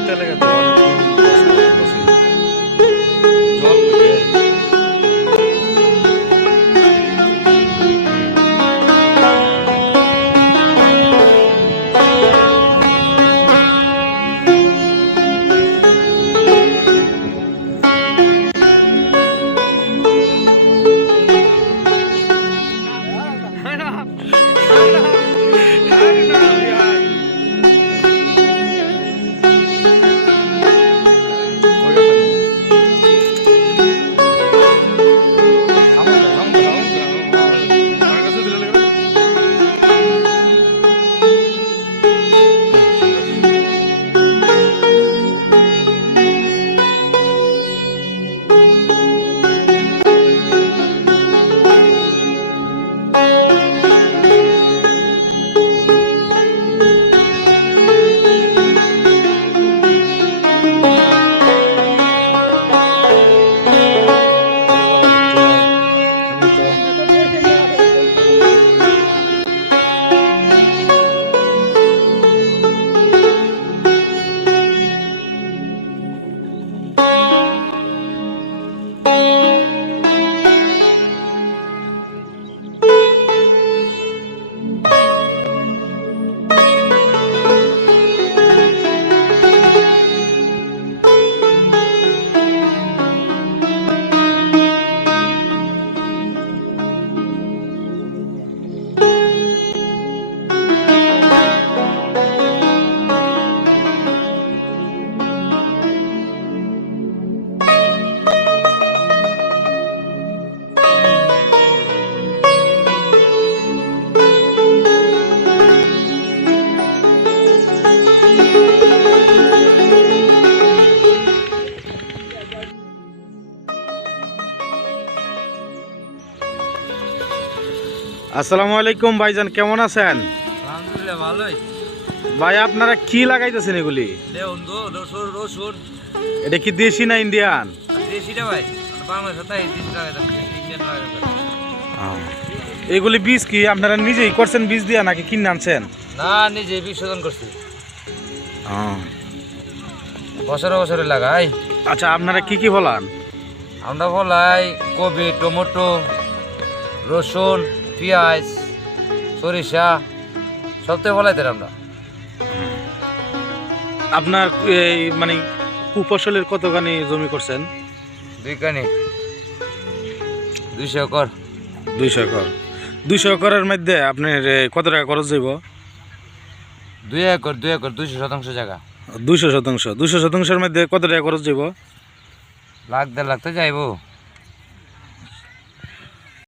vai. আসসালামু আলাইকুম ভাইজান কেমন আছেন? আলহামদুলিল্লাহ ভালোই। ভাই আপনারা কি লাগাইতেছেন এগুলি? রসুন রসুন। এটা কি দেশি না ইন্ডিয়ান? দেশিটা ভাই এগুলি বীজ কি আপনারা নিজেই করছেন বীজ দিয়া নাকি কিনে আনছেন? না নিজে বীজ শোধন করছি বছরে বছরে লাগাই। আচ্ছা আপনারা কি কি বলান আমরা বলাই কবি টমেটো রসুন পেঁয়াজ সরিষা সবথেকে বলাইতে আমরা। আপনার এই মানে কুফসলের কতখানি জমি করছেন? দুই কানি দুইশো একর। দুইশো একর। দুইশো একরের মধ্যে আপনার কত টাকা খরচ যাইব দুই একর দুই একর দুইশো শতাংশ জায়গা। দুইশো শতাংশ। দুইশো শতাংশের মধ্যে কত টাকা খরচ যাইব লাখ দেড় লাখ তো যাইবো।